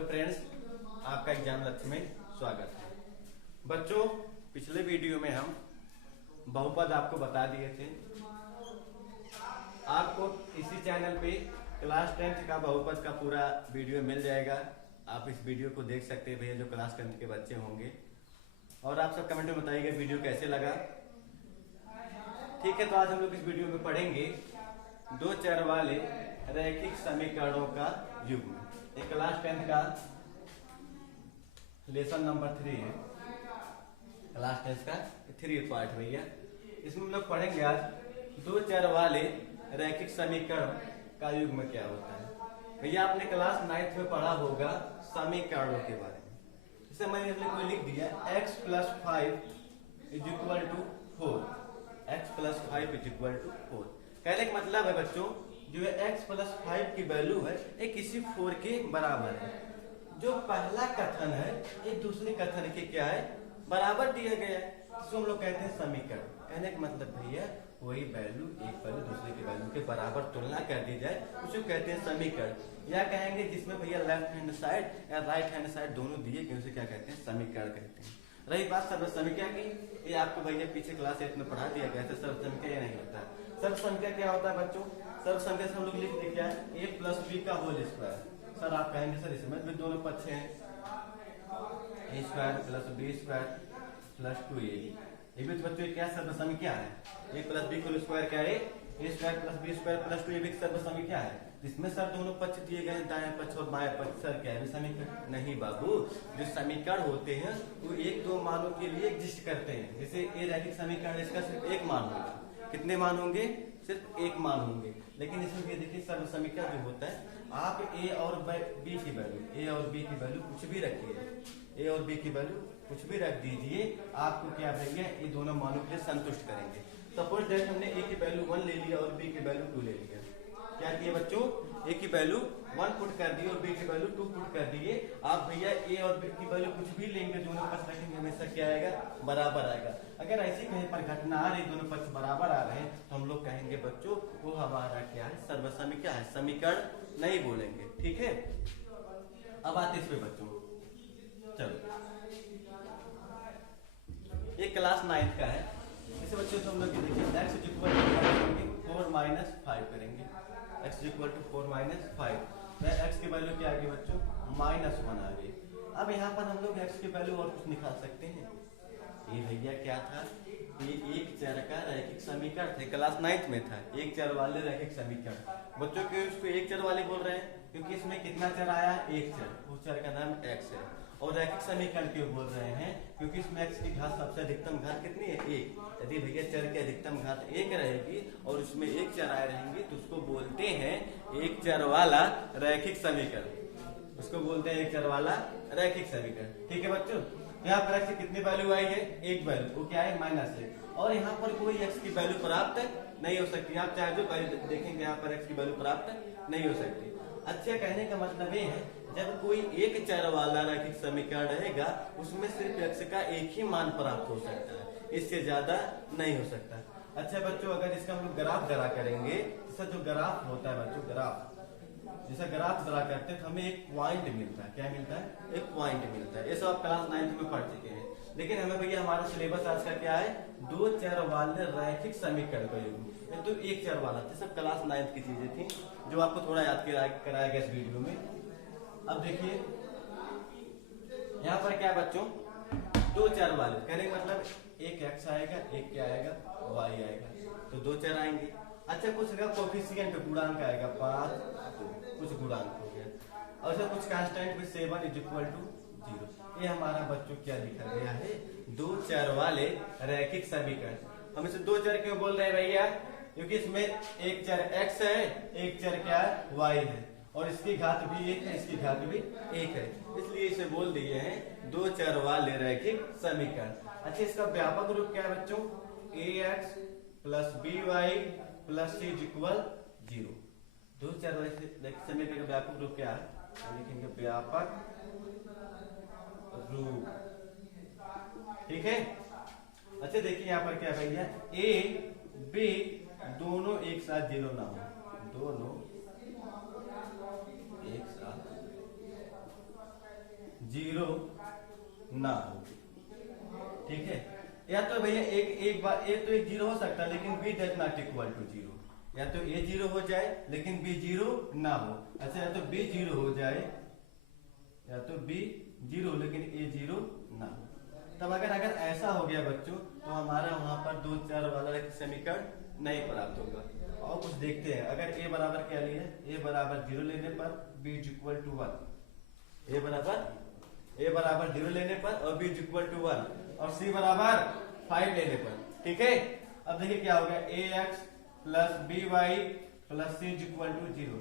Hello friends, आपका exam लक्ष्य में स्वागत है। बच्चों, पिछले वीडियो में हम बहुपद आपको बता दिए थे। आपको इसी चैनल पे क्लास 10th का बहुपद का पूरा वीडियो मिल जाएगा। आप इस वीडियो को देख सकते हैं भैया, जो क्लास 10th के बच्चे होंगे। और आप सब कमेंट में बताइएगा वीडियो कैसे लगा। ठीक है, तो आज हम लोग इस वीडियो में पढ़ेंगे दो चर वाले रैखिक समीकरणों का युग्म। ये क्लास 10th का लेसन नंबर 3 है। क्लास 10th का 3 पार्ट भैया। इसमें हम लोग पढ़ेंगे आज दो चर वाले रैखिक समीकरण का युग्म क्या होता है। भैया आपने क्लास 9th में पढ़ा होगा समीकरणों के बारे में। जैसे मैंने लिख दिया x + 5 = 4। x + 5 = 4 कहने का मतलब है बच्चों, जो है x + 5 की वैल्यू है ये किसी 4 के बराबर है। जो पहला कथन है एक दूसरे कथन के क्या है, बराबर दिया गया है, जिसको हम लोग कहते हैं समीकरण। कहने का मतलब भैया वही वैल्यू एक वैल्यू दूसरे की वैल्यू के बराबर तुलना कर दी जाए, उसको कहते हैं समीकरण। या कहेंगे जिसमें भैया लेफ्ट हैंड साइड या राइट हैंड साइड दोनों दिए कि उसे क्या कहते हैं, समीकरण कहते हैं। रही बात सर्वसंख्या की, ये आपको भैया पीछे क्लास 8 में पढ़ा दिया गया था। सर्वसंख्या ये नहीं होता। सर्वसंख्या क्या होता है बच्चों? सर्वसंख्या से हम लोग लिख दिया है a + b का होल स्क्वायर। सर आप कहेंगे सर इसमें भी दोनों पक्ष हैं, a² + b² + 2ab। ये भी बच्चों क्या सर्वसंख्या है? a + b का स्क्वायर क्या है? a² + b² + 2ab की सर्वसंख्या है, जिसमें सर दोनों पक्ष दिए गए, दाएं पक्ष और बाएं पक्ष। सर क्या है समीकरण? नहीं बाबू, जो समीकरण होते हैं वो एक दो मानों के लिए एग्जिस्ट करते हैं। जैसे ये रैखिक समीकरण, इसका सिर्फ एक मान होगा। कितने मान होंगे? सिर्फ एक मान होंगे। लेकिन इसमें देखिए सर्वसमीकरण जो होता है, आप a और b की वैल्यू कुछ भी रखिए, a और b की वैल्यू कुछ भी रख दीजिए, आपको क्या भैया ये दोनों मानों के लिए संतुष्ट करेंगे। सपोज दैट हमने a की वैल्यू 1 ले लिया और b की वैल्यू 2 ले लिया। क्या किया बच्चों? a की वैल्यू 1 पुट कर दी और b की वैल्यू 2 पुट कर दिए। आप भैया a और b की वैल्यू कुछ भी लेंगे, दोनों पक्ष रखेंगे, हमेशा क्या आएगा? बराबर आएगा। अगर ऐसी कहीं पर घटना आ रही, दोनों पक्ष बराबर आ रहे हैं, तो हम लोग कहेंगे बच्चों वो हमारा क्या है, सर्वसमीकरण है, समीकरण नहीं बोलेंगे। ठीक है, अब आते इस पे बच्चों। चलो, ये क्लास 9th का है। इसे बच्चों तो हम लोग देखिए x = 4 - 5 करेंगे। x = 4 - 5, x की वैल्यू क्या आ गई बच्चों? -1 आ गई। अब यहाँ पर हम लोग x की वैल्यू और कुछ निकाल सकते हैं। ये भैया क्या था? ये एक चर का रैखिक समीकरण थे, क्लास 9th में था। एक चर वाले रैखिक समीकरण। बच्चों क्यों इसको एक चर वाले बोल रहे हैं? क्योंकि इसमें कितना चर आया? एक चर। उस चर का नाम x है। और रैखिक समीकरण क्यों बोल रहे हैं? क्योंकि इसमें x की घात सबसे अधिकतम घात कितनी है? 1। यदि भैया चर की अधिकतम घात 1 रहेगी और उसमें एक चर आए रहेंगे तो उसको बोलते हैं एक चर वाला रैखिक समीकरण। उसको बोलते हैं एक चर वाला रैखिक समीकरण। ठीक है बच्चों, यहाँ पर x की कितनी वैल्यू आई है? एक वैल्यू, वो क्या है? -1। और यहाँ पर कोई x की वैल्यू प्राप्त नहीं हो सकती। आप चाहे जो देखेंगे यहाँ पर x की वैल्यू प्राप्त नहीं हो सकती। अच्छा, कहने का मतलब ये है जब कोई एक चर वाला रैखिक समीकरण रहेगा उसमें सिर्फ x का एक ही मान प्राप्त हो सकता है, इससे ज्यादा नहीं हो सकता। अच्छा बच्चों, अगर इसका हम लोग ग्राफ ड्रा करेंगे, जैसा जो ग्राफ होता है बच्चों, जैसा ग्राफ ड्रा करते हैं तो हमें एक पॉइंट मिलता है। क्या मिलता है? एक पॉइंट मिलता है। ये सब आप क्लास 9th में पढ़ चुके हैं। लेकिन हमें भैया हमारा सिलेबस आज का क्या है? दो चर वाले रैखिक समीकरण का युग्म। तो एक चर वाला था, सब क्लास 9th की चीजें थी जो आपको थोड़ा याद कराया गया इस वीडियो में। अब देखिए यहाँ पर क्या बच्चों, दो चर वाले कहने का मतलब एक x आएगा, एक क्या आएगा? y आएगा। तो दो चर आएंगे। अच्छा, कुछ का कोफिशिएंट गुणांक आएगा 5, कुछ गुणांक हो गया, और अच्छा कुछ कांस्टेंट में 7 = 0। ये हमारा बच्चों क्या लिखा गया है? दो चर वाले रैखिक समीकरण। हम इसे दो चर क्यों बोल रहे हैं भैया? क्योंकि इसमें एक चर x है, एक चर क्या है? y है, और इसकी घात भी 1 है, इसकी घात भी 1 है, इसलिए इसे बोल दिए हैं दो चर वाले रैखिक समीकरण। अच्छा, इसका व्यापक रूप क्या है बच्चों? ax + by + c = 0। दो चर रैखिक समीकरण का व्यापक रूप क्या है? लिखेंगे व्यापक रूप। ठीक है। अच्छा देखिए यहाँ पर क्या भैया, a b दोनों एक साथ 0 ना हो, दोनों एक साथ ना हो। ठीक है, या तो भैया एक बार ए तो एक जीरो हो सकता है लेकिन B does not equal to zero, या तो ए जीरो हो जाए लेकिन बी जीरो ना हो। अच्छा, या तो बी जीरो हो जाए या तो बी जीरो लेकिन ए जीरो ना हो। तब अगर ऐसा हो गया बच्चों तो हमारा वहां पर 2 चर वाला समीकरण नहीं प्राप्त होगा। और कुछ देखते हैं, अगर ए बराबर क्या लिया, ए बराबर 0 लेने पर बी इक्वल टू 1, ए बराबर 0 लेने पर और बी इक्वल टू 1 और सी बराबर 5 लेने पर। ठीक है, अब देखिए क्या हो गया, a x plus b y plus c equal to 0।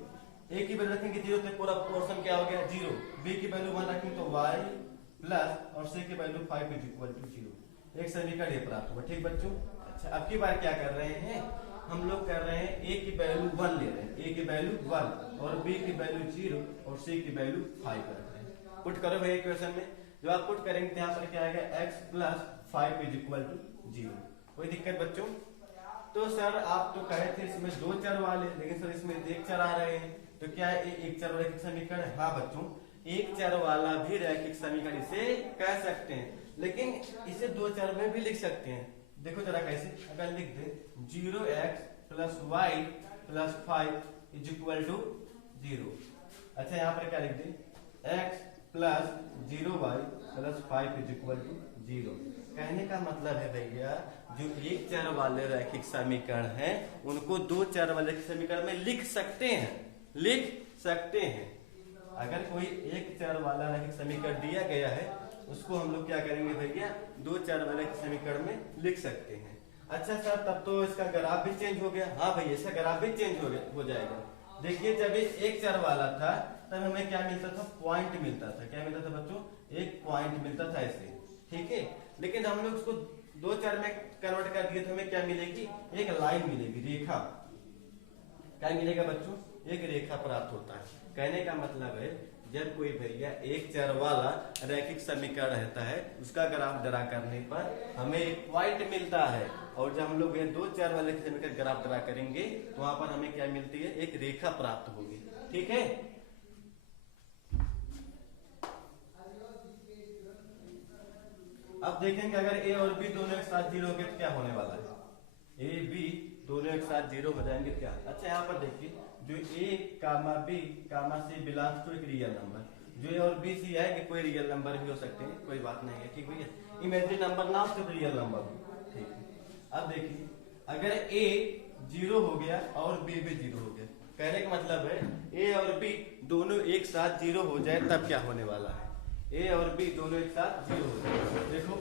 A की वैल्यू रखेंगे 0 तो पूरा पोर्शन क्या हो गया 0, बी की वैल्यू 1 रखेंगे तो वाई प्लस और सी की वैल्यू 5 इक्वल टू 0। एक समीकरण ये प्राप्त हुआ। ठीक बच्चों, अच्छा अब की बार क्या कर रहे हैं, हम लोग कर रहे हैं ए की वैल्यू 1 ले रहे हैं, ए की वैल्यू 1 और बी की वैल्यू 0 और सी की वैल्यू 5 रख रहे हैं। पुट करो भाई इक्वेशन में, जब आप पुट करेंगे तो यहाँ पर क्या आएगा x प्लस 5 इक्वल टू 0। कोई दिक्कत बच्चों? तो सर आप तो कहे थे इसमें 2 चर वाले, लेकिन सर इसमें 1 चर आ रहे हैं, तो क्या एक चर वाला समीकरण है? हाँ बच्चों, एक चर वाला भी रैखिक समीकरण इसे कह सकते हैं, लेकिन इसे 2 चर में भी लिख सकते हैं। देखो जरा कैसे, अगर लिख दे 0x plus y plus 5 equal to 0। अच्छा यहाँ पर क्या लिख दे, x plus 0y plus 5 equal to 0। कहने का मतलब है भैया जो एक चर वाले रैखिक समीकरण हैं उनको 2 चर वाले समीकरण में लिख सकते हैं। अगर कोई एक चर वाला रैखिक समीकरण दिया गया है उसको हम लोग क्या करेंगे भैया 2 चर वाले समीकरण में लिख सकते हैं। अच्छा सर तब तो इसका ग्राफ भी चेंज हो गया। हाँ भैया इसका ग्राफ भी चेंज हो जाएगा। देखिए जब ये एक चर वाला था तब हमें क्या मिलता था, पॉइंट मिलता था। क्या मिलता था बच्चों, एक पॉइंट मिलता था ऐसे। ठीक है, लेकिन हम लोग उसको 2 चर में कन्वर्ट कर दिए तो हमें क्या मिलेगी, एक लाइन मिलेगी, रेखा। क्या मिलेगा बच्चों, एक रेखा प्राप्त होता है। कहने का मतलब है जब कोई भैया एक चर वाला रैखिक समीकरण रहता है उसका ग्राफ ड्रा करने पर हमें एक पॉइंट मिलता है, और जब हम लोग ये 2 चर वाले समीकरण ग्राफ ड्रा करेंगे तो वहां पर हमें क्या मिलती है, एक रेखा प्राप्त होगी। ठीक है, अब देखेंगे अगर ए और बी दोनों एक साथ 0 हो गए तो क्या होने वाला है, ए बी दोनों एक साथ 0 हो जाएंगे क्या। अच्छा यहाँ पर देखिए जो a comma b comma c belongs to एक रियल नंबर, जो ए और बी सी है कि कोई रियल नंबर भी हो सकते हैं, कोई बात नहीं है। ठीक भैया, इमेजिनरी नंबर ना हो तो रियल नंबर हो। ठीक है, अब देखिए अगर ए 0 हो गया और बी भी 0 हो गया, कहने का मतलब है ए और बी दोनों एक साथ 0 हो जाए तब क्या होने वाला है, ए और बी दोनों एक साथ 0 हो जाए। देखो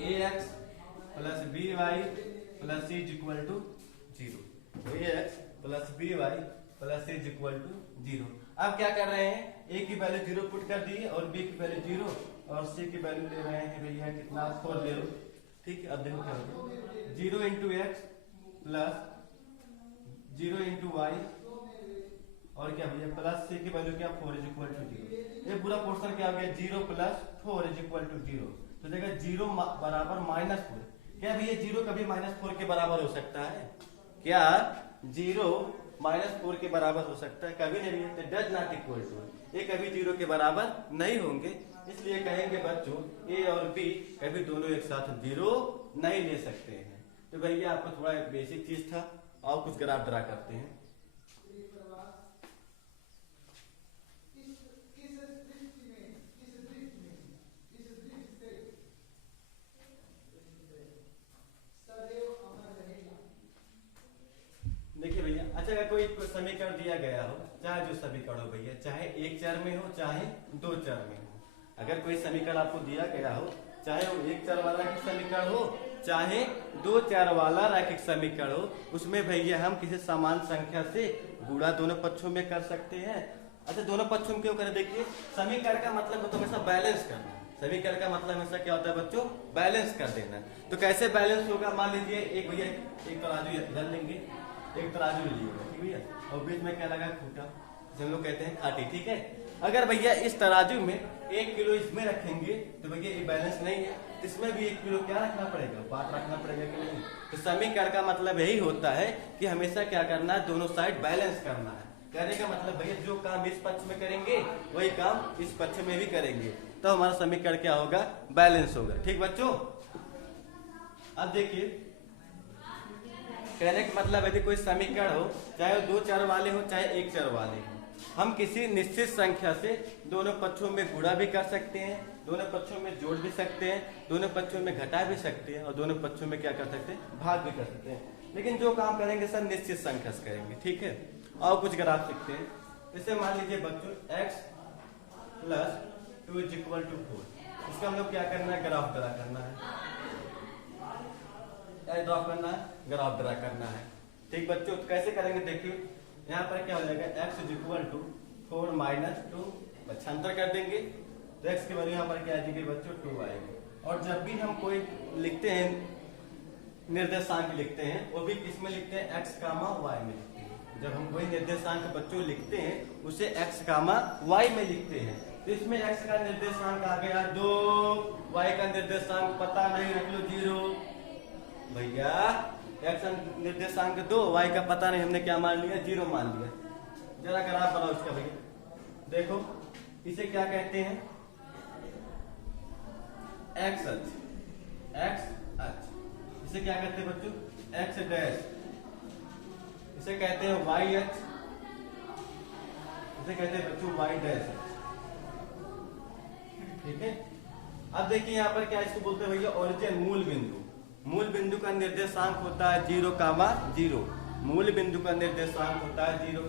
a x plus b y plus c equal to 0, a x plus b y plus c equal to 0। अब क्या कर रहे हैं, ए की वैल्यू 0 पुट कर दी और बी की वैल्यू 0 और सी की वैल्यू ले रहे हैं भैया कितना, 4 ले लो। ठीक है, अब देखो क्या होगा, 0 into x plus 0 into y और क्या भैया प्लस सी की वैल्यू क्या 4 इक्वल टू 0। ये पूरा पोर्शन क्या हो गया 0 प्लस 4 इक्वल टू 0। तो देखा 0 बराबर -4। क्या भैया 0 कभी -4 के बराबर हो सकता है? क्या 0 -4 के बराबर हो सकता है? कभी नहीं। तो डज नॉट इक्वल टू, ये कभी 0 के बराबर नहीं होंगे। इसलिए कहेंगे बच्चों ए और बी कभी दोनों एक साथ 0 नहीं ले सकते हैं। तो भैया आपको थोड़ा बेसिक चीज था, और कुछ ग्राफ ड्रा करते हैं। देखिए भैया, अच्छा अगर कोई समीकरण दिया गया हो, चाहे जो समीकरण हो भैया, चाहे एक चर में हो चाहे 2 चर में हो, अगर कोई समीकरण आपको दिया गया हो, चाहे वो एक चर वाला रैखिक समीकरण हो चाहे 2 चर वाला रैखिक समीकरण हो, उसमें भैया हम किसी समान संख्या से गुणा दोनों पक्षों में कर सकते हैं। अच्छा दोनों पक्षों में क्यों करें, देखिए समीकरण का मतलब होता है हमेशा बैलेंस करना। समीकरण का मतलब हमेशा क्या होता है बच्चों, बैलेंस कर देना। तो कैसे बैलेंस होगा, मान लीजिए एक भैया एक तराजू इधर लेंगे, एक तराजू लीजिएगा, ठीक भैया, और बीच में क्या लगा खूंटा, हम लोग कहते हैं काटी। ठीक है, अगर भैया इस तराजू में 1 किलो इसमें रखेंगे तो भैया ये बैलेंस नहीं है, इसमें भी 1 किलो क्या रखना पड़ेगा, बात रखना पड़ेगा कि नहीं। तो समीकरण का मतलब यही होता है कि हमेशा क्या करना है, दोनों साइड बैलेंस करना है। कहने का मतलब भैया जो काम इस पक्ष में करेंगे वही काम इस पक्ष में भी करेंगे, तो हमारा समीकरण क्या होगा, बैलेंस होगा। ठीक बच्चों, अब देखिए कहने का मतलब यदि कोई समीकरण हो, चाहे वो 2 चर वाले हो चाहे 1 चर वाले हो, हम किसी निश्चित संख्या से दोनों पक्षों में गुणा भी कर सकते हैं, दोनों पक्षों में जोड़ भी सकते हैं, दोनों पक्षों में घटा भी सकते हैं और दोनों पक्षों में क्या कर सकते हैं, भाग भी कर सकते हैं। लेकिन जो काम करेंगे सर निश्चित संख्या से करेंगे। ठीक है, और कुछ ग्राफ लिखते हैं। जैसे मान लीजिए बच्चों x + 2 = 4, इसका हम लोग क्या करना है, ग्राफ ड्रा करना है, ड्रा करना है, ग्राफ ड्रा करना है। ठीक बच्चों, तो कैसे करेंगे देखिए, यहाँ पर क्या हो जाएगा, x = 4 - 2, पक्षांतर कर देंगे तो x की वैल्यू यहाँ पर क्या आ जाएगी बच्चों, 2 आएगी। और जब भी हम कोई लिखते हैं निर्देशांक लिखते हैं, वो भी किसमें लिखते हैं, x, y में लिखते हैं। जब हम कोई निर्देशांक बच्चों लिखते हैं उसे x, y में लिखते हैं। तो इसमें x का निर्देशांक आ गया 2, y का निर्देशांक पता नहीं, रख लो 0। भैया x निर्देशांक 2, y का पता नहीं, हमने क्या मान लिया, 0 मान लिया। जरा ग्राफ बनाओ इसका भैया, देखो इसे क्या कहते हैं, x अक्ष, इसे क्या कहते हैं बच्चों, x डैश, इसे कहते हैं y अक्ष, इसे कहते हैं बच्चों y डैश। ठीक है, अब देखिए यहाँ पर क्या इसको बोलते हैं भैया, ओरिजिन, मूल बिंदु। मूल बिंदु का निर्देशांक होता है 0, मूल बिंदु का निर्देशांक होता है 0,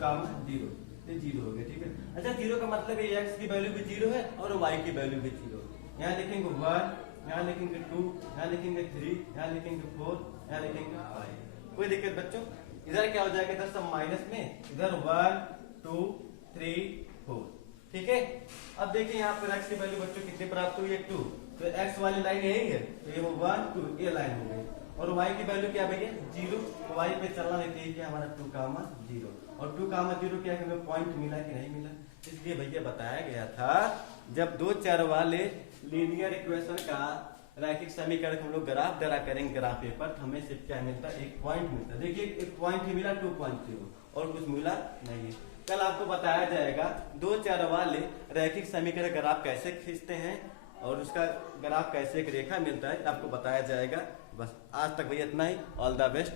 ये 0 हो गया। ठीक है, अच्छा 0 का मतलब ये x की वैल्यू भी 0 है और y की वैल्यू भी 0। यहाँ लिखेंगे 1, यहाँ लिखेंगे 2, यहाँ लिखेंगे 3, यहाँ लिखेंगे 4, यहाँ लिखेंगे 5। कोई दिक्कत बच्चों, इधर क्या हो जाएगा, इधर सब माइनस में, इधर 1, 2, 3, 4। ठीक है, अब देखिए यहाँ पर x की वैल्यू बच्चों कितनी प्राप्त हुई है, 2, तो x वाली लाइन यही है, तो ये 1, 2 ये लाइन हो गई। और y की वैल्यू क्या भैया, 0, तो y पे चलना नहीं चाहिए हमारा 2, 0, और 2, 0 क्या हमें पॉइंट मिला कि नहीं मिला। इसलिए भैया बताया गया था जब 2 चर वाले लीनियर इक्वेशन का रैखिक समीकरण हम लोग ग्राफ ड्रा करेंगे ग्राफ पेपर, तो हमें सिर्फ क्या मिलता है, एक पॉइंट मिलता है। देखिए एक पॉइंट ही मिला 2.0 और कुछ मिला नहीं। कल आपको बताया जाएगा 2 चर वाले रैखिक समीकरण ग्राफ कैसे खींचते हैं और उसका ग्राफ कैसे एक रेखा मिलता है, आपको बताया जाएगा। बस आज तक भैया इतना ही। All the best.